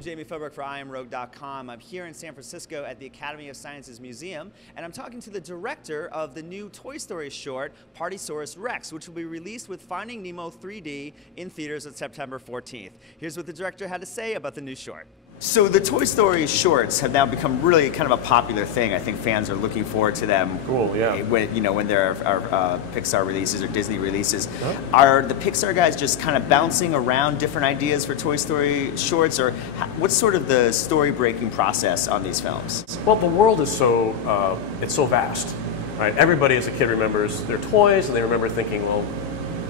I'm Jami Philbrick for iamROGUE.com. I'm here in San Francisco at the Academy of Sciences Museum, and I'm talking to the director of the new Toy Story short, Partysaurus Rex, which will be released with Finding Nemo 3D in theaters on September 14th. Here's what the director had to say about the new short. So the Toy Story shorts have now become really kind of a popular thing. I think fans are looking forward to them. Cool, yeah. When there are Pixar releases or Disney releases. Huh? Are the Pixar guys just kind of bouncing around different ideas for Toy Story shorts, or what's sort of the story-breaking process on these films? Well, the world is so it's so vast, right? Everybody as a kid remembers their toys, and they remember thinking, well,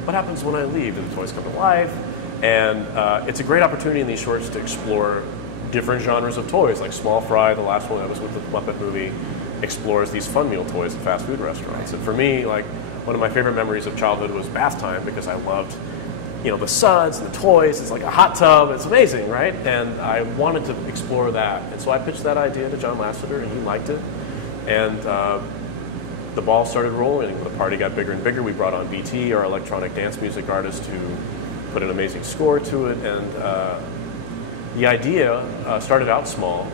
what happens when I leave? Do the toys come to life? And it's a great opportunity in these shorts to explore different genres of toys, like Small Fry, the last one that was with the Muppet movie, explores these fun meal toys at fast food restaurants. And for me, like, one of my favorite memories of childhood was bath time, because I loved, you know, the suds and the toys. It's like a hot tub. It's amazing, right? And I wanted to explore that. And so I pitched that idea to John Lasseter, and he liked it. And the ball started rolling. The party got bigger and bigger. We brought on BT, our electronic dance music artist, to put an amazing score to it. And the idea started out small,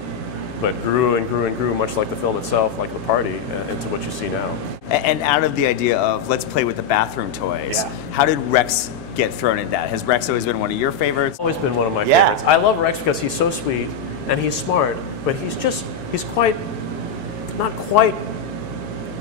but grew and grew and grew, much like the film itself, like the party, into what you see now. And out of the idea of let's play with the bathroom toys, yeah. How did Rex get thrown in that? Has Rex always been one of your favorites? Always been one of my favorites. I love Rex because he's so sweet and he's smart, but he's not quite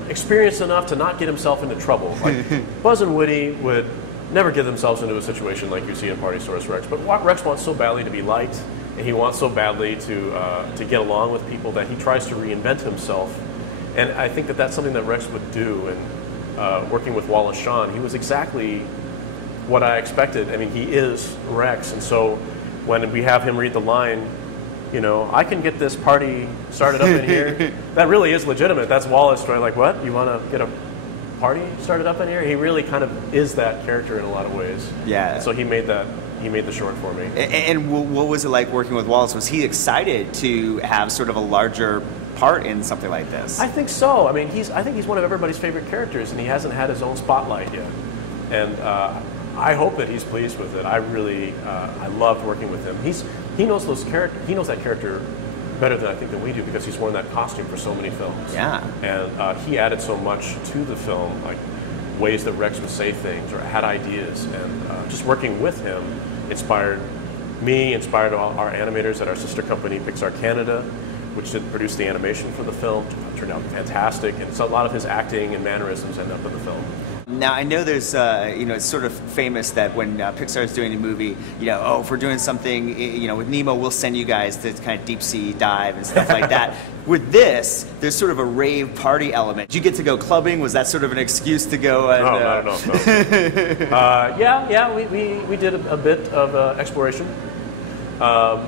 experienced enough to not get himself into trouble. Like Buzz and Woody would never get themselves into a situation like you see in Partysaurus Rex, but Rex wants so badly to be liked, and he wants so badly to get along with people that he tries to reinvent himself. And I think that that's something that Rex would do. And working with Walsh, he was exactly what I expected. I mean, he is Rex, and so when we have him read the line, you know, I can get this party started up in here, that really is legitimate. That's Walsh, right? Like, what? You want to get a party started up in here? He really kind of is that character in a lot of ways. Yeah. And so he made the short for me. And what was it like working with Walsh? Was he excited to have sort of a larger part in something like this? I think so. I mean, I think he's one of everybody's favorite characters, and he hasn't had his own spotlight yet. And I hope that he's pleased with it. I really, I loved working with him. He knows that character better than I think that we do, because he's worn that costume for so many films. Yeah. And he added so much to the film, like ways that Rex would say things or had ideas. And just working with him inspired me, inspired our animators at our sister company, Pixar Canada, which did produce the animation for the film. It turned out fantastic. And so a lot of his acting and mannerisms end up in the film. Now, I know there's, it's sort of famous that when Pixar is doing a movie, if we're doing something, with Nemo, we'll send you guys to kind of deep sea dive and stuff like that. With this, there's sort of a rave party element. Did you get to go clubbing? Was that sort of an excuse to go? And, no. We did a bit of exploration. I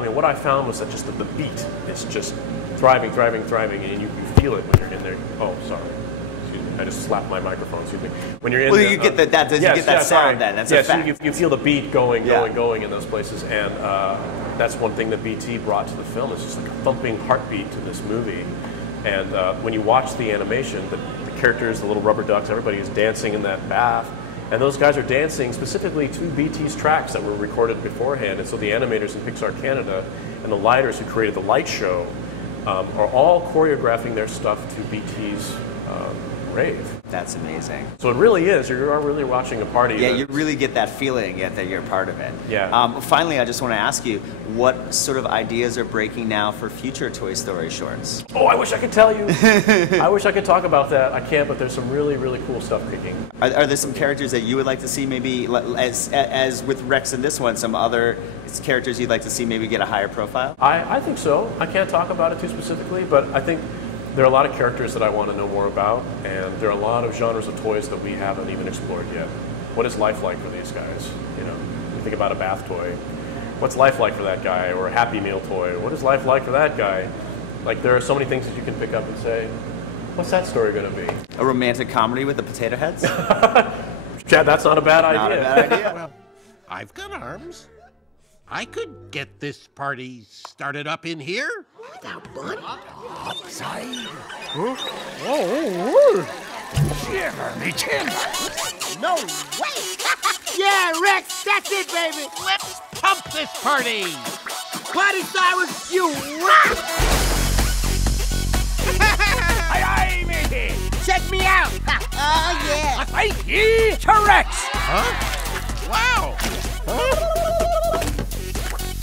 mean, what I found was that just the beat is just thriving, and you feel it when you're in there. Oh, sorry. I just slapped my microphone. Excuse me. When you're in, you get that sound. Then that's a fact. So you feel the beat going in those places, and that's one thing that BT brought to the film. It's just like a thumping heartbeat to this movie. And when you watch the animation, the characters, the little rubber ducks, everybody is dancing in that bath, and those guys are dancing specifically to BT's tracks that were recorded beforehand. And so the animators in Pixar Canada and the lighters who created the light show are all choreographing their stuff to BT's rave. That's amazing. So it really is. You are really watching a party. Yeah, you really get that feeling that you're part of it. Yeah. Finally, I just want to ask you, what sort of ideas are breaking now for future Toy Story shorts? Oh, I wish I could tell you. I wish I could talk about that. I can't, but there's some really, really cool stuff kicking. Are there some characters that you would like to see, maybe, as with Rex in this one, some other characters you'd like to see maybe get a higher profile? I think so. I can't talk about it too specifically, but I think there are a lot of characters that I want to know more about, and there are a lot of genres of toys that we haven't even explored yet. What is life like for these guys? You think about a bath toy. What's life like for that guy? Or a Happy Meal toy? What is life like for that guy? Like, there are so many things that you can pick up and say, what's that story going to be? A romantic comedy with the potato heads? Chad, that's not a bad idea. Not a bad idea. Well, I've got arms. I could get this party started up in here. Without blood? Outside. Huh? Oh, shiver me timbers! No way! Yeah, Rex, that's it, baby. Let's pump this party. Partysaurus, you rock! Aye, aye, matey. Check me out. Oh, yeah. Thank ye to Rex. Huh? Wow.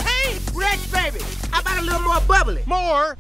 Hey, Rex, baby, how about a little more bubbly? More?